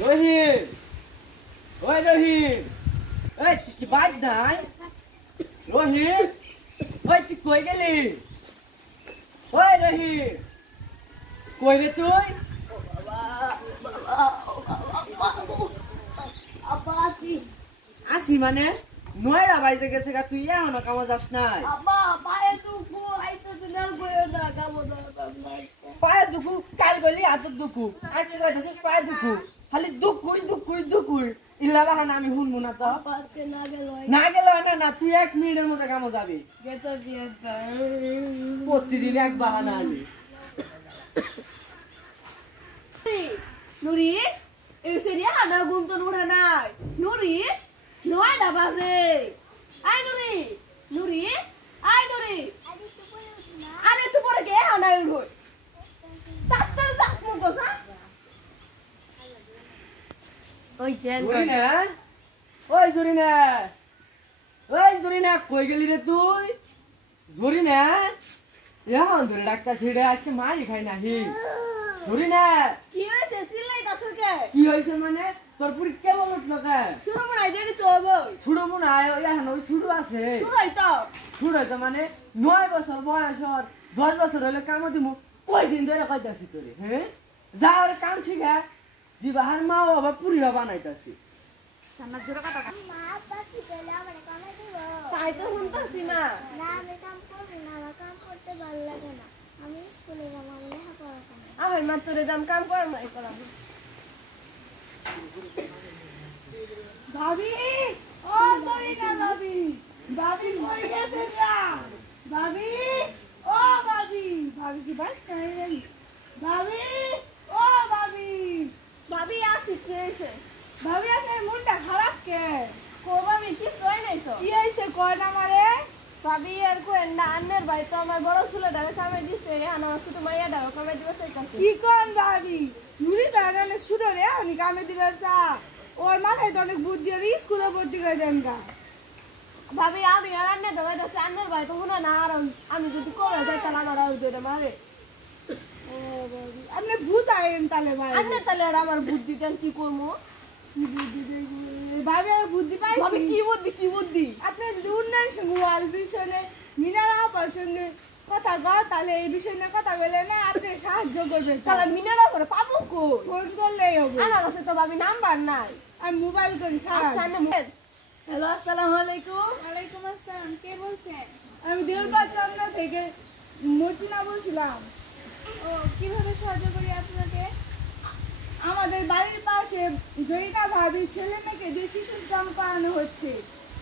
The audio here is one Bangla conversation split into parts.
রহিম, ওই রহিম, এই তুই কি বাইক নাই? রহিম, ওই তুই কই গেলি? ওই রহিম, কই রে তুই? আসি মানে নয়রা বাইতে গেছে গা, তুই এখনো কামা যাস নাই? পায়ে দুখু কাল গলি হাতের দুখু, আজকে কইতাছিস পায়ে দুখু, খালি দুকুই ইল্লা বাহানা আমি শুনবো না তো। না গেল না তুই 1 মিনিটের মধ্যে কামো যাবি। প্রতিদিন এক বাহানা আনি। নুরি এই সেরিয়া হানা ঘুম তো উঠে নাই। নুরি 9টা বাজে। আই নুরি, নুরি আই নুরি, আরে একটু পরে কে হানা উঠো তাড়াতাড়ি যা মুখো যা। ওই কেন জরিনা, ওই জরিনা, ওই জরিনা কই গেলি রে তুই? জরিনা এখন ধরে ডাক্তার ছিড়ে আজকে মারি খাই নাহি। জরিনা কি হইছে চিল্লাইতাছ কে? কি হইছে মানে তোর পুরি কেমন উঠলো কে? শুরু বনাই দেরি তো হবে। ছুড়ো মনে হয় এখন ওই ছুড়ো আছে। শুরুই তো ছুড়ো তো মানে 9 বছর বয়স ওর, 10 বছর হলে কামো দিমু কই দিন ধরে কইতাছি তোরে। হ্যাঁ যা আর কাম শিখা জিবাহার মা বাবা পুরি বানাইতাছি। সামনে জোরে কথা মা পাখি চলে আমারে কামে দিব। তাই তো শুনতাছি না। না আমি কাম করব না, আমার কাম করতে ভালো লাগে না। আমি স্কুলে যাব, আমি লেখাপড়া করব। আই মা তোরে দাম কাম কর না করা। ভাবি ও জরিনা ভাবি, ভাবি কই গেছে যা? ভাবি ও ভাবি, ভাবি কি বাস নাই রে? ভাবি ও ভাবি, ভাবি আসি কি হইছে? ভাবি আপনার মনটা খারাপ কে? কো ভাবি কি সই নাই তো? কি হইছে কই না মারে? ভাবি আর কই না আন্নের ভাই তো আমার বড় ছেলেটারে কামে দিছে, আমার ছোট মাইয়াটাও কামে দিবে চাইতাছে। কি কোন ভাবি? নুরি তো অনেক ছোট রে, উনি কামে দিবে সা। ওর মাথায় তো অনেক বুদ্ধি আর স্কুলে ভর্তি করে দেন গা। ভাবি আমি আর আন্নে তো কইতাছে আন্নের ভাই তো হুনা না আর আমি যদি কমে যাই তাহলে আমার আর দুইটা মারে। ও ভাবি আপনি ভূত আইন তালে ভাই। আন্নে তালে আর আমার বুদ্ধি দেন কি করমু? কি বুদ্ধি দেবো? ভাবি আর বুদ্ধি পাইছি। ভাবি কি বুদ্ধি? আপনি যদি উন্নয়ন সঙ্গে ওয়াল বিষয়ে মিনারা আপার সঙ্গে কথা কও তাহলে এই বিষয় নিয়ে কথা বলে না আপনি সাহায্য করবেন। তাহলে মিনারা করে পাবো কই? ফোন করলেই হবে। আমার কাছে তো ভাবি নাম্বার নাই। আমি মোবাইল করি খারাপ। আচ্ছা না হ্যালো আসসালামু আলাইকুম। ওয়ালাইকুম আসসালাম, কে বলছেন? আমি দেউলপাড়া চন্দ্র থেকে মর্জিনা বলছিলাম। ও কিভাবে সাহায্য করি আপনাকে? আমাদের বাড়ির পাশে জয়িতা ভাবি ছেলে মেয়েকে দিয়ে শিশু শ্রম করানো হচ্ছে।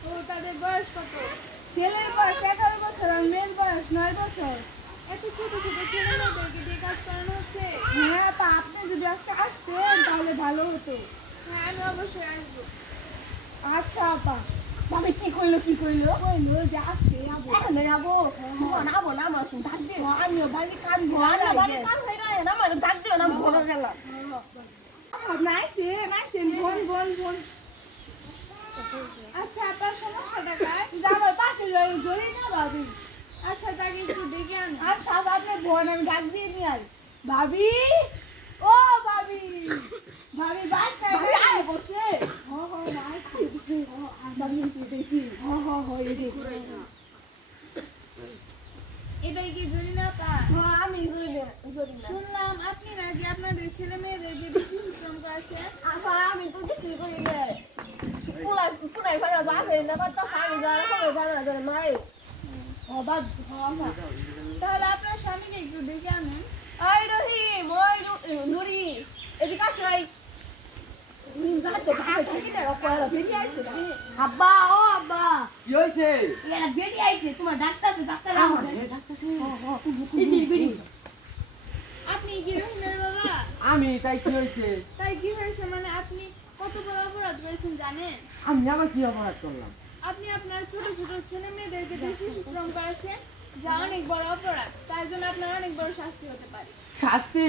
ও তাদের বয়স কত? ছেলের বয়স 11 বছর আর মেয়ের বয়স 9 বছর। এত ছোট ছোট ছেলে মেয়েদেরকে দিয়ে কাজ করানো হচ্ছে? হ্যাঁ আপা, আপনি যদি আজকে আসতেন তাহলে ভালো হতো। হ্যাঁ আমি অবশ্যই আসবো। আচ্ছা আপা। ভাবি কি কইলো যে আসতে যাবো। এখানে যাবো? তোমার আবো না আমার সঙ্গে ডাক দিও। আমিও বাড়ি কাম হয়ে গেছে না, আমার ডাক দিও না, আমি ঘরে গেলাম। নাইসেন বোন। আচ্ছা আপনার সমস্যাটা কার? আমার পাশে জড়ি না ভাবি। আচ্ছা তাকে একটু ডেকে আন। আচ্ছা আপনি বোন, আমি ডাক দিয়ে নিয়ে আই। ভাবি ও ভাবি, ভাবি বাদ নাই আয় বসে। নাই বসে। ভাবি দেখি এটাই কি জরিনা পা? হ্যাঁ আমি জরিনা। শুনলাম আপনি নাকি আপনাদের ছেলে মেয়েদেরকে বেশি শ্রম করাচ্ছেন। আপা আমি তো কিছু করি না। পুলাই ভাড়া যাবে না, কত খাই যারা সবাই ভাড়া ধরে মাই। তাহলে আপনার স্বামীকে একটু ডেকে আনেন। ওই রহিম, ওই নুরি এদিকে আসো। আব্বা ও আব্বা, কি হইছে? এরা বেডি আইছে, তোমার ডাক্তার আমার ডাক্তারছে। বিড়ি। আপনি কি রহিমের বাবা? আমি তাই কি হইছে? তাই কি হয়েছে মানে আপনি কত বড় অপরাধ করেছেন জানেন? আমি আবার কি অপরাধ করলাম? আপনি আপনার ছোট ছোট ছেলে মেয়েদেরকে দিয়ে শিশু শ্রম করাচ্ছেন, যা অনেক বড় অপরাধ। তার জন্য আপনার অনেক বড় শাস্তি হতে পারে। শাস্তি?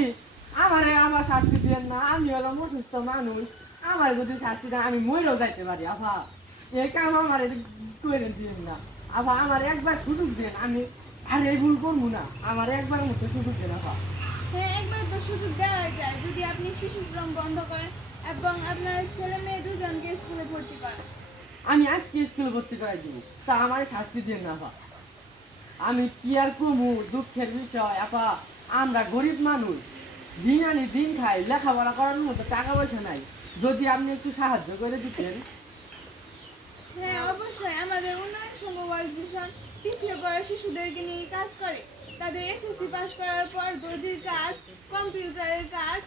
আমার শাস্তি দিয়েন না, আমি হলাম অসুস্থ মানুষ। আমার যদি শাস্তি দেন আমি মরেও যাইতে পারি। আফা এই কাম আমার করে দিন না। আফা আমার একবার সুযোগ দেন, আমি আর এই ভুল করবো না। আমার একবার মতো সুযোগ দেন আফা। হ্যাঁ একবার তো সুযোগ দেওয়া যায়, যদি আপনি শিশু শ্রম বন্ধ করেন এবং আপনার ছেলে মেয়ে দুজনকে স্কুলে ভর্তি করা। আমি আজকে স্কুলে ভর্তি করাই দিব, তা আমার শাস্তি দিয়ে না আপা। আমি কি আর কমু, দুঃখের বিষয় আপা। আমরা গরিব মানুষ, দিন আনি দিন খাই, লেখাপড়া করার মতো টাকা পয়সা নাই। যদি আপনি একটু সাহায্য করে দিতেন। হ্যাঁ অবশ্যই, আমাদের উন্নয়ন সংঘ ওয়ার্ল্ড ভিশন পিছিয়ে পড়া শিশুদেরকে নিয়ে কাজ করে। তাদের এসএসসি পাস করার পর দর্জির কাজ, কম্পিউটারের কাজ,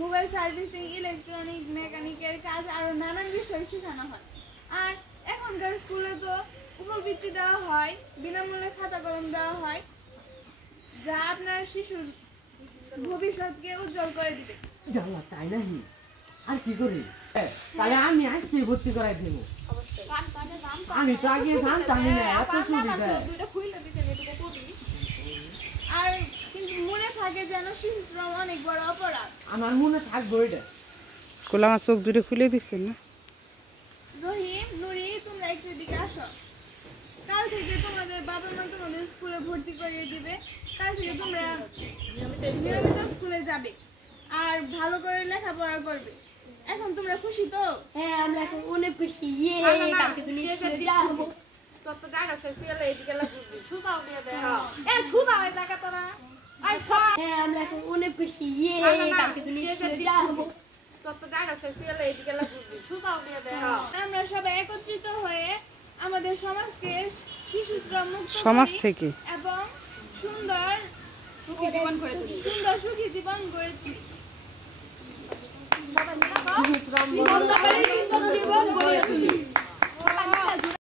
মোবাইল সার্ভিসিং, ইলেকট্রনিক মেকানিকের কাজ আরো নানান বিষয় শেখানো হয়। আর এখনকার স্কুলে তো উপবৃত্তি দেওয়া হয়, বিনামূল্যে খাতা কলম দেওয়া হয়, যা আপনার শিশুর ভবিষ্যৎকে উজ্জ্বল করে দিবে। জানলা তাই নাহি, আর কি করি? তাহলে আমি আজকে ভর্তি করাই দেব। আমি তো আগে জানতামই না এত সুবিধা। আর কিন্তু মনে থাকে যেন শিশু শ্রম অনেক বড় অপরাধ। আমার মনে থাকবো এটা। কোলা আমার চোখ দুটো খুলে দিচ্ছেন না? রহিম, নুরি, তোমরা একটু এদিকে আসো। কাল থেকে তোমাদের বাবা মা তোমাদের স্কুলে ভর্তি করিয়ে দিবে। কাল থেকে তোমরা নিয়মিত স্কুলে যাবে আর ভালো করে লেখাপড়া করবে। এখন তোমরা খুশি তো? হ্যাঁ আমরা এখন অনেক খুশি। ইয়ে কালকে তুমি স্কুলে যাবো। হ্যাঁ আমরা এখন অনেক খুশি। ইয়ে কালকে তুমি স্কুলে যাবো। আমরা সবাই একত্রিত হয়ে আমাদের সমাজকে শিশু শ্রম মুক্ত সমাজ করি থেকে এবং সুন্দর সুখী জীবন গড়ে তুলি। শিশু শ্রম বন্ধ করে জীবন গড়ে তুলি।